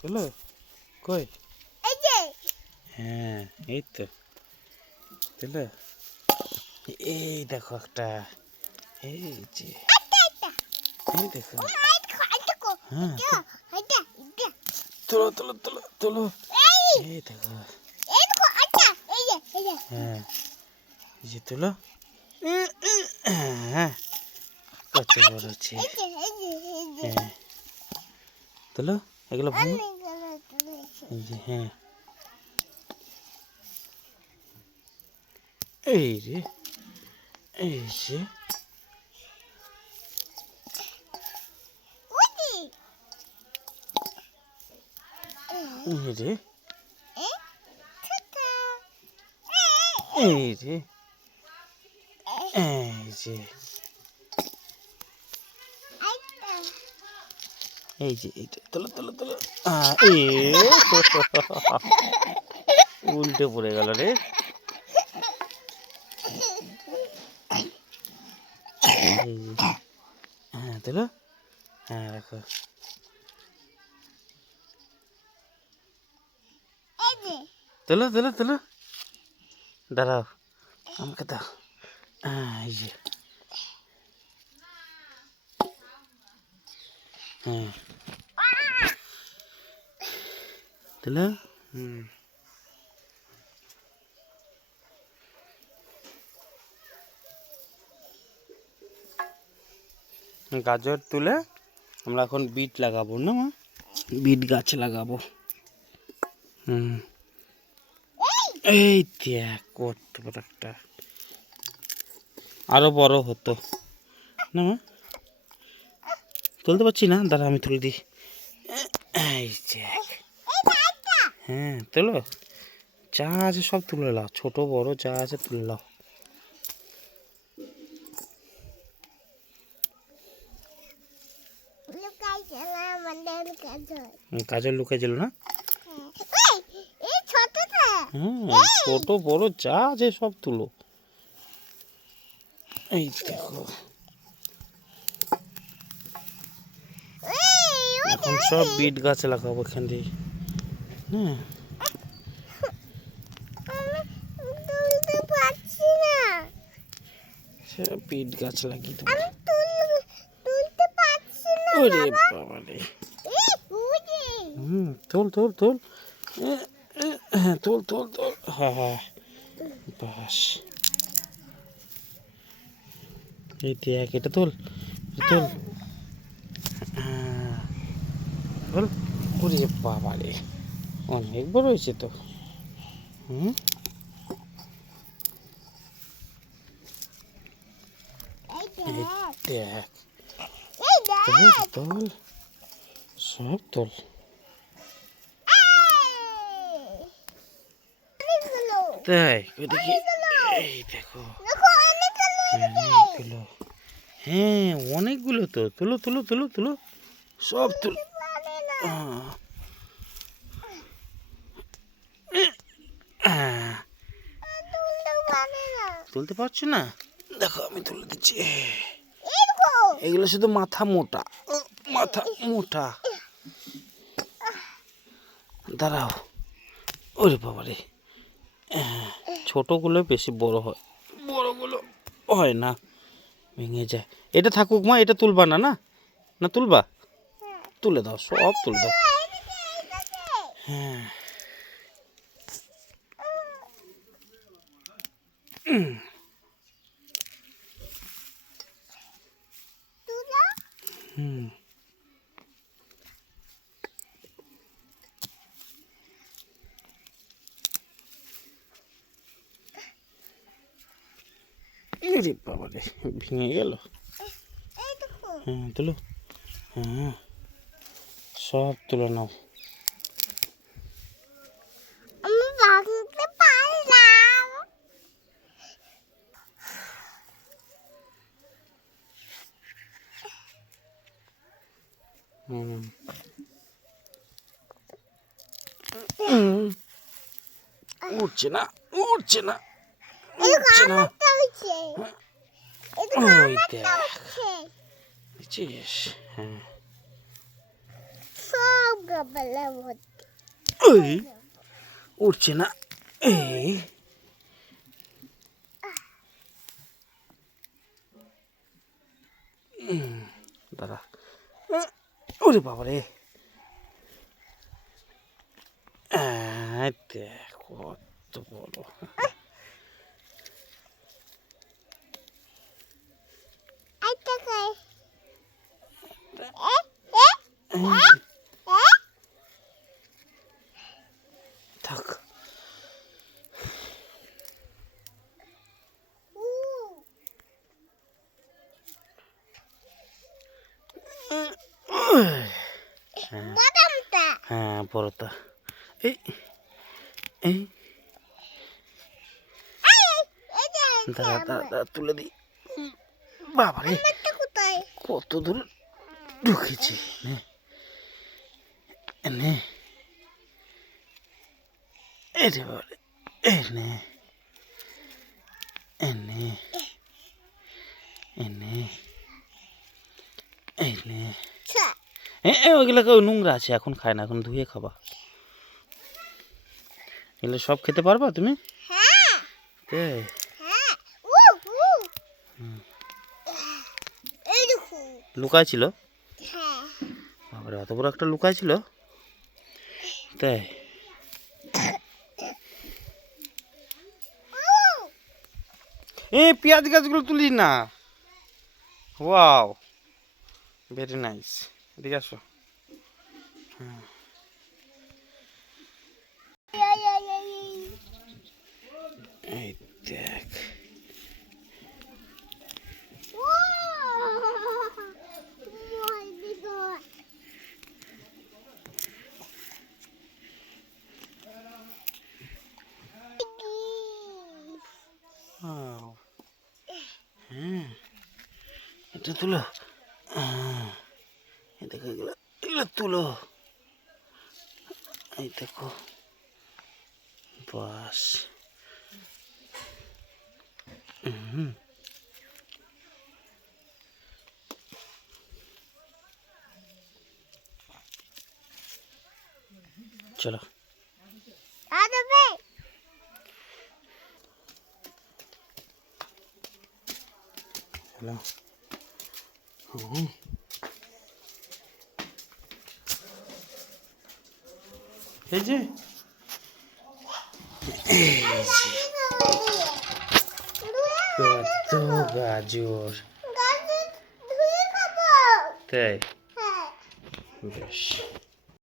তুলো কই? হ্যাঁ এই তো তুলো। এই দেখো একটা, এই যে এই দেখো। হ্যাঁ তুলো তুলো তুলো তুলো, এই দেখো। হ্যাঁ এই যে তুলো। হ্যাঁ কত বড় হচ্ছে। হ্যাঁ তুলো এগুলো ভালো। এই যে হ্যাঁ, এই রে, এই যে এই রে, এই রে, এই যে এই যে এইটা তোলো তোলো তোলো। উল্টে পড়ে গেল রে। হ্যাঁ তোলো, হ্যাঁ রাখো। তোলো তোলো তোলো, দাঁড়াও আমাকে দাও। এই যে হ্যাঁ তোলো। গাজর তুলে আমরা এখন বিট লাগাবো না মা, বিট গাছ লাগাবো। এই দেখ কত বড় একটা, আরো বড় হতো না মা, তুলতে পারছি না, দাঁড়া আমি তুলে দিই। এই দেখ, হ্যাঁ তোলো, যা আছে সব তুলে নাও, ছোট বড় যা আছে তুলে নাও। গাজর লুকাইছিল না? হ্যাঁ ছোট বড় যা আছে সব তুলো। এই দেখো এখন সব বিট গাছ লাগাবো এখান দিয়ে। হ্যাঁ সব বিট গাছ লাগিয়ে দেবো। ওরে বাবা রে, তোল তোল তোল, হ্যাঁ তোল তোল তোল, হ্যাঁ হ্যাঁ বাস। এই দেখ এটা তোল তোল, তোল। ওরে বাবা রে, অনেক বড় হয়েছে তো। দেখ তোল তোল, সব তোল। তাই দেখি, এই দেখো অনেকগুলো, হ্যাঁ অনেকগুলো তো, তুলো তুলো তুলো তুলো, সব তুলো। তুলতে পারছো না, দেখো আমি তুলে দিচ্ছি। এগুলো শুধু মাথা মোটা, মাথা মোটা। দাঁড়াও, ওরে বাবা রে, ছোটগুলো বেশি বড় হয়, বড়গুলো হয় না, ভেঙে যায়। এটা থাকুক মা, এটা তুলবা না, না না তুলবা, তুলে দাও সব তুলে দাও। হ্যাঁ আরে বাবা রে, ভেঙে গেল। হ্যাঁ তুলো, হ্যাঁ সব তুলে নাও। উঠছে না, উঠছে না, উঠছে না। ওই দেখ, হ্যাঁ সব ওই উঠছে না এই দাঁড়া ওরে বাবা রে দেখো কত বড় থাক হ্যাঁ বড়টা এই এই দাঁড়া দাঁড়া তুলে দিই বাবা রে কত দূর ঢুকেছি নে নে এই রে বাবা এই নে এনে এনে এই নে ওইগুলো কেউ নোংরা আছে এখন খায় না এখন ধুয়ে খাবা এগুলো সব খেতে পারবা তুমি লুকায় ছিল বাবারে অত বড় একটা লুকায় ছিল তাই পেঁয়াজ গাছগুলো তুলি না ওয়াও ভেরি নাইস এদিকে আসো এই দেখ হ্যাঁ এটা তুলো এই দেখো এগুলো এগুলো তুলো এই দেখো বাস চলো চলো এই যে কত গাজর তাই বেশ